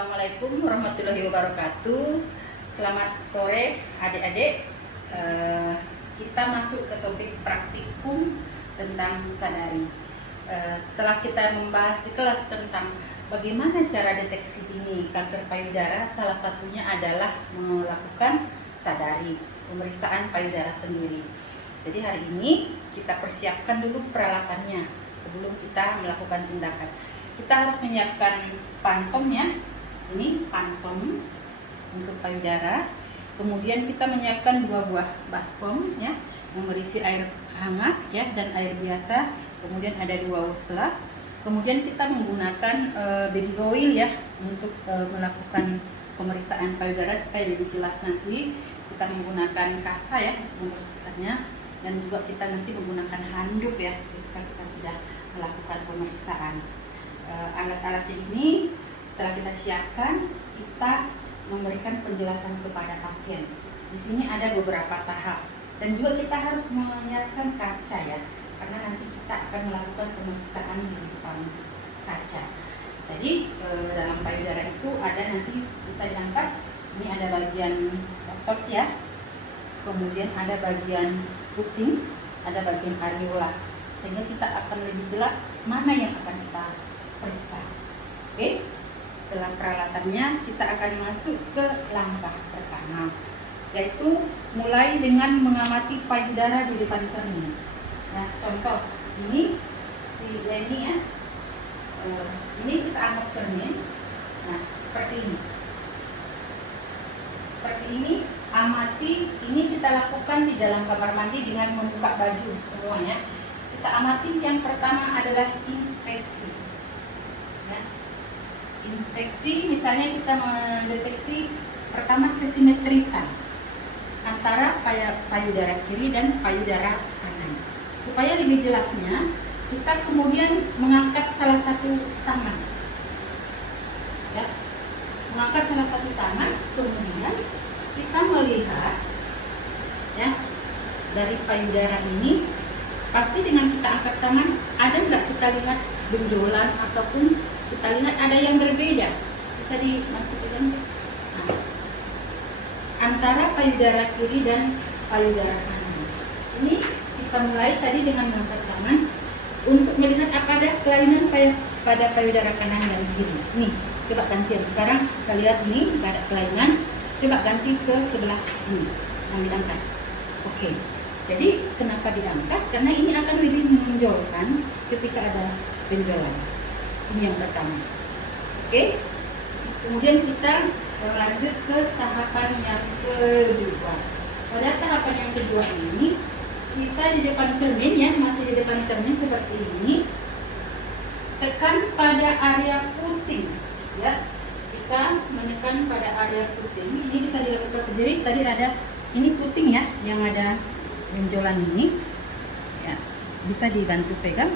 Assalamualaikum warahmatullahi wabarakatuh. Selamat sore adik-adik. Kita masuk ke topik praktikum tentang sadari. Setelah kita membahas di kelas tentang bagaimana cara deteksi dini kanker payudara, salah satunya adalah melakukan sadari, pemeriksaan payudara sendiri. Jadi hari ini kita persiapkan dulu peralatannya sebelum kita melakukan tindakan. Kita harus menyiapkan pantomnya. Ini pantom untuk payudara. Kemudian kita menyiapkan 2 buah baskom ya, yang berisi air hangat ya dan air biasa. Kemudian ada 2 wusla. Kemudian kita menggunakan baby oil ya untuk melakukan pemeriksaan payudara supaya lebih jelas. Nanti kita menggunakan kasa ya untuk membersihkannya, dan juga kita nanti menggunakan handuk ya ketika kita sudah melakukan pemeriksaan. Alat-alatnya ini setelah kita siapkan, kita memberikan penjelasan kepada pasien. Di sini ada beberapa tahap, dan juga kita harus menyiapkan kaca ya, karena nanti kita akan melakukan pemeriksaan di depan kaca. Jadi dalam payudara itu ada, nanti bisa diangkat. Ini ada bagian otot ya, kemudian ada bagian puting, ada bagian areola, sehingga kita akan lebih jelas mana yang akan kita periksa. Oke, setelah peralatannya kita akan masuk ke langkah pertama, yaitu mulai dengan mengamati payudara di depan cermin. Nah, contoh ini si Lenny ya, ini kita angkat cermin. Nah, seperti ini. Seperti ini, amati. Ini kita lakukan di dalam kamar mandi dengan membuka baju semuanya. Kita amati, yang pertama adalah inspeksi. Ya. Inspeksi, misalnya kita mendeteksi pertama kesimetrisan antara payudara kiri dan payudara kanan. Supaya lebih jelasnya, kita kemudian mengangkat salah satu tangan. Ya. Mengangkat salah satu tangan, kemudian kita melihat ya dari payudara ini, pasti dengan kita angkat tangan, ada nggak kita lihat benjolan ataupun kita lihat ada yang berbeda. Bisa dimaksudkan antara payudara kiri dan payudara kanan. Ini kita mulai tadi dengan mengangkat tangan untuk melihat apa ada kelainan pada payudara kanan dan kiri. Nih, coba gantian. Sekarang kita lihat ini nggak ada kelainan. Coba ganti ke sebelah ini, yang diangkat. Oke. Jadi kenapa diangkat? Karena ini akan lebih menonjolkan ketika ada benjolan. Ini yang pertama. Oke. Kemudian kita lanjut ke tahapan yang kedua. Pada tahapan yang kedua ini, kita di depan cermin ya, masih di depan cermin seperti ini. Tekan pada area puting ya. Kita menekan pada area puting. Ini bisa dilakukan sendiri. Tadi ada ini puting ya, yang ada benjolan ini ya, bisa dibantu pegang.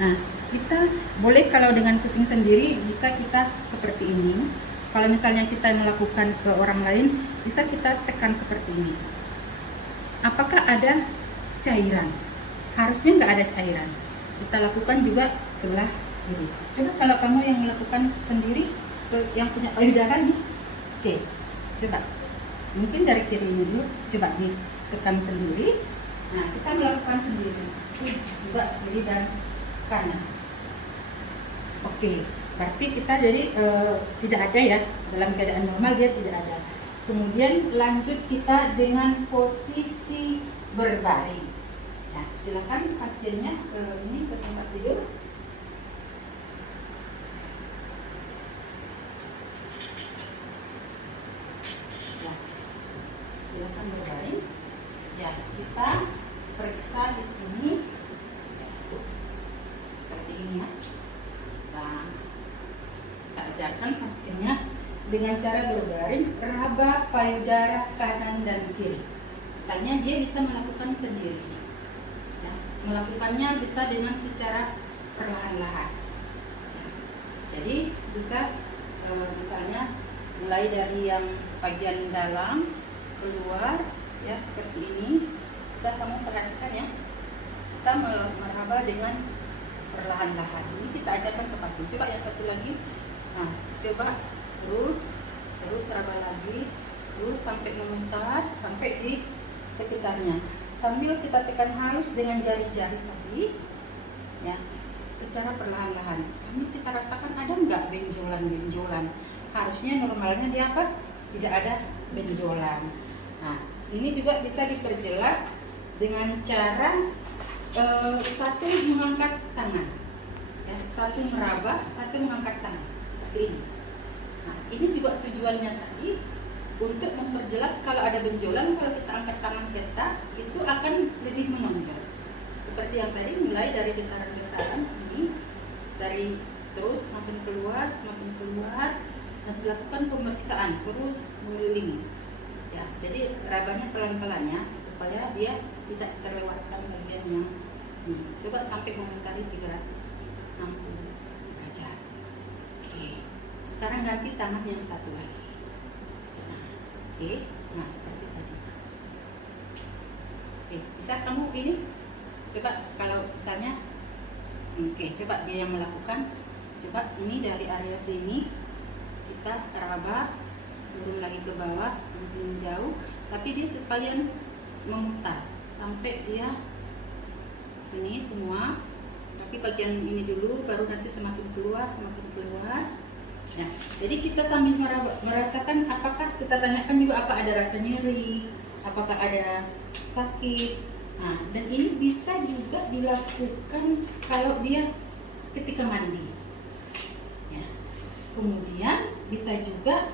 Nah, kita boleh kalau dengan puting sendiri bisa kita seperti ini. Kalau misalnya kita melakukan ke orang lain, bisa kita tekan seperti ini. Apakah ada cairan? Harusnya nggak ada cairan. Kita lakukan juga sebelah kiri. Coba kalau kamu yang melakukan sendiri ke yang punya payudara nih. Oke, coba. Mungkin dari kiri ini dulu, coba ditekan sendiri. Nah, kita melakukan sendiri. Juga kiri dan kanan. Oke, berarti kita jadi tidak ada ya, dalam keadaan normal dia tidak ada. Kemudian lanjut kita dengan posisi berbaring. Nah, silakan pasiennya ke tempat tidur. Silakan berbaring. Ya, kita periksa di sini seperti ini ya. Nah, kita ajarkan pasiennya dengan cara berbaring, raba payudara kanan dan kiri. Misalnya dia bisa melakukan sendiri. Ya, melakukannya bisa dengan secara perlahan-lahan. Ya, jadi bisa misalnya mulai dari yang bagian dalam keluar ya seperti ini. Bisa kamu perhatikan ya, kita meraba dengan perlahan-lahan. Ini kita ajarkan ke pasien. Coba yang satu lagi. Nah, coba terus raba lagi, terus sampai memutar sampai di sekitarnya, sambil kita tekan halus dengan jari-jari tadi ya, secara perlahan-lahan sambil kita rasakan ada nggak benjolan. Harusnya normalnya dia apa? Tidak ada benjolan. Nah, ini juga bisa diperjelas dengan cara satu mengangkat tangan ya, satu meraba, satu mengangkat tangan seperti ini. Nah, ini juga tujuannya tadi untuk memperjelas kalau ada benjolan, kalau kita angkat tangan kita itu akan lebih menonjol. Seperti yang tadi, mulai dari getaran-getaran ini, dari terus semakin keluar, dan dilakukan pemeriksaan terus mengelilingi. Ya, jadi rabanya pelan-pelan ya, supaya dia tidak terlewatkan bagian yang ini. Coba sampai mengomentari 360 derajat. Oke, sekarang ganti tangan yang satu lagi. Oke, nah seperti tadi. Oke, bisa kamu ini? Coba kalau misalnya, oke, coba dia yang melakukan. Coba ini dari area sini kita raba, turun lagi ke bawah, semakin jauh, tapi dia sekalian memutar sampai dia sini semua. Tapi bagian ini dulu, baru nanti semakin keluar. Nah, jadi kita sambil merasakan, apakah kita tanyakan juga apa ada rasa nyeri, apakah ada sakit. Nah, dan ini bisa juga dilakukan kalau dia ketika mandi. Ya. Kemudian bisa juga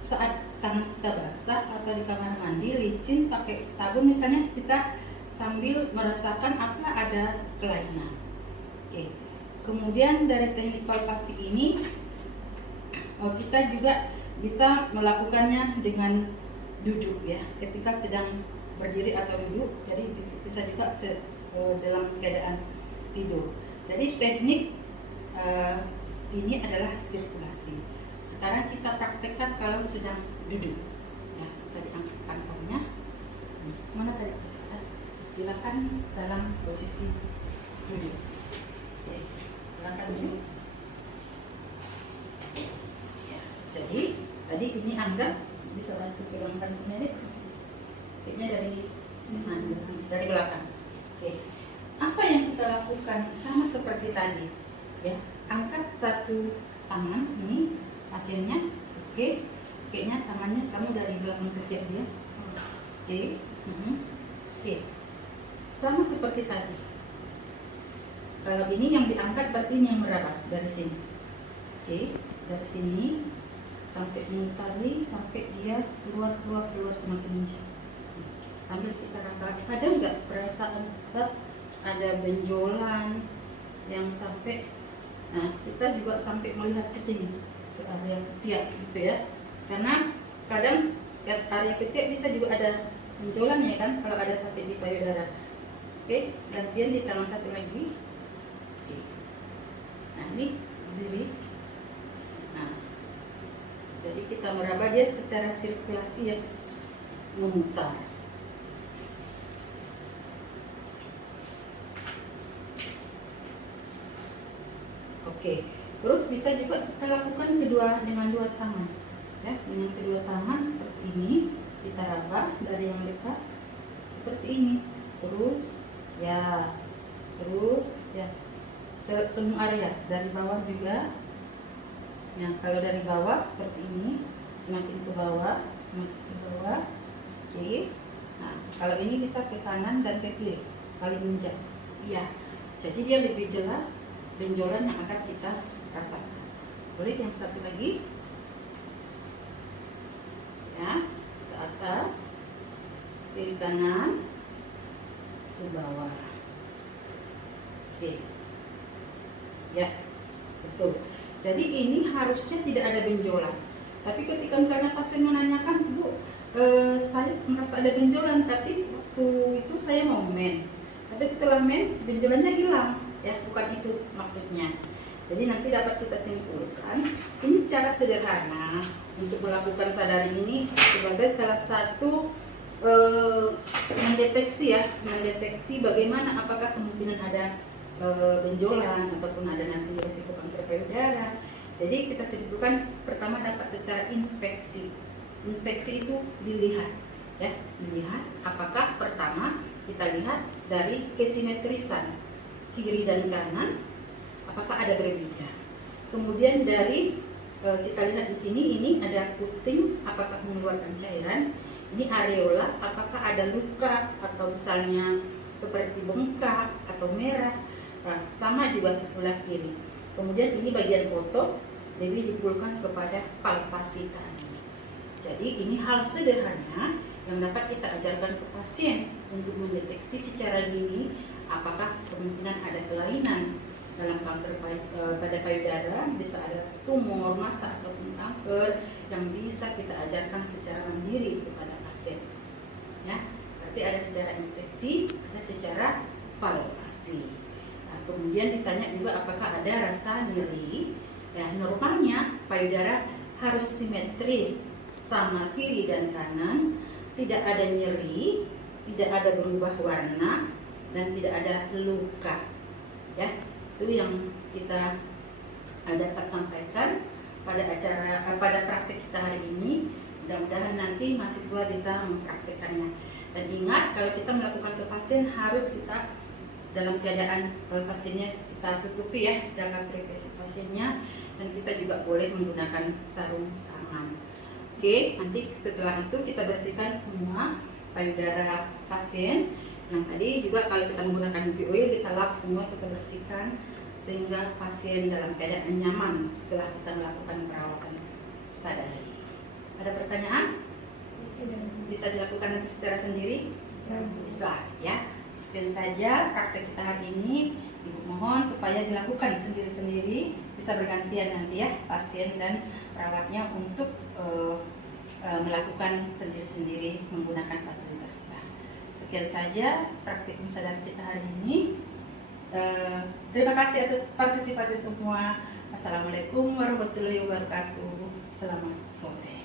saat tangan kita basah atau di kamar mandi licin pakai sabun misalnya, kita sambil merasakan apa ada kelainan. Oke. Kemudian dari teknik palpasi ini kita juga bisa melakukannya dengan duduk ya, ketika sedang berdiri atau duduk, jadi bisa juga dalam keadaan tidur. Jadi teknik ini adalah sirkulasi. Sekarang kita praktekkan kalau sedang duduk. Ya, bisa diangkat kantongnya. Mana tadi? Silakan dalam posisi duduk. Oke, silakan duduk. Ya, jadi tadi ini anggap bisa bantu pegangkan ini. Kayaknya dari belakang. Oke. Apa yang kita lakukan sama seperti tadi, ya. Angkat satu tangan ini pasiennya. Oke. Kayaknya tangannya kamu dari belakang ketiak dia. Oke. Oke. Sama seperti tadi. Kalau ini yang diangkat berarti ini yang meraba dari sini. Oke, dari sini sampai mengitari sampai dia keluar semakin jauh. Ambil kita raba. Ada nggak perasaan tetap ada benjolan yang sampai, nah kita juga sampai melihat ke sini, ke area ketiak gitu ya, karena kadang area ketiak bisa juga ada benjolan ya kan, kalau ada sampai di payudara. Oke, gantian di tangan satu lagi. Nah ini berdiri. Nah, jadi kita meraba dia secara sirkulasi yang memutar. Oke, terus bisa juga kita lakukan dengan dua tangan, ya, dengan kedua tangan seperti ini, kita raba dari yang dekat seperti ini, terus ya, semua area dari bawah juga. Nah, kalau dari bawah seperti ini, semakin ke bawah. Oke. Nah, kalau ini bisa ke kanan dan ke kiri, saling menjauh. Iya. Jadi dia lebih jelas benjolan yang akan kita rasakan. Boleh yang satu lagi? Ya, ke atas, kiri kanan, ke bawah. Oke. Ya, betul. Jadi ini harusnya tidak ada benjolan. Tapi ketika misalnya pasien menanyakan, Bu, saya merasa ada benjolan, tapi waktu itu saya mau mens. Tapi setelah mens, benjolannya hilang. Ya, bukan itu maksudnya. Jadi nanti dapat kita simpulkan. Ini cara sederhana untuk melakukan sadari ini sebagai salah satu mendeteksi bagaimana, apakah kemungkinan ada benjolan ataupun ada nanti risiko kanker payudara. Jadi kita sebutkan pertama dapat secara inspeksi. Inspeksi itu dilihat, ya, dilihat apakah pertama kita lihat dari kesimetrisan kiri dan kanan, apakah ada berbeda. Kemudian dari kita lihat di sini ini ada puting, apakah mengeluarkan cairan. Ini areola, apakah ada luka atau misalnya seperti bengkak atau merah. Nah, sama juga di sebelah kiri. Kemudian ini bagian foto, lebih dipulkan kepada palpasi tadi. Jadi ini hal sederhana yang dapat kita ajarkan ke pasien untuk mendeteksi secara dini apakah kemungkinan ada kelainan dalam kanker pada payudara, bisa ada tumor, massa ataupun kanker yang bisa kita ajarkan secara mandiri kepada pasien. Ya, berarti ada secara inspeksi, ada secara palpasi. Nah, kemudian ditanya juga apakah ada rasa nyeri. Ya, normalnya payudara harus simetris sama kiri dan kanan, tidak ada nyeri, tidak ada berubah warna, dan tidak ada luka. Ya, itu yang kita dapat sampaikan pada praktik kita hari ini. Mudah-mudahan nanti mahasiswa bisa mempraktikkannya. Dan ingat, kalau kita melakukan ke pasien harus kita dalam keadaan pasiennya kita tutupi, ya, jaga privasi pasiennya, dan kita juga boleh menggunakan sarung tangan. Oke, nanti setelah itu kita bersihkan semua payudara pasien. Yang tadi juga kalau kita menggunakan BB oil, kita lap semua, kita bersihkan sehingga pasien dalam keadaan nyaman setelah kita melakukan perawatan sadari. Ada pertanyaan? Bisa dilakukan nanti secara sendiri? Bisa, ya. Sekian saja praktek kita hari ini. Ibu mohon supaya dilakukan sendiri-sendiri, bisa bergantian nanti, ya, pasien dan perawatnya untuk melakukan sendiri-sendiri menggunakan fasilitas kita. Sekian saja praktikum sadar kita hari ini. Terima kasih atas partisipasi semua. Assalamualaikum warahmatullahi wabarakatuh. Selamat sore.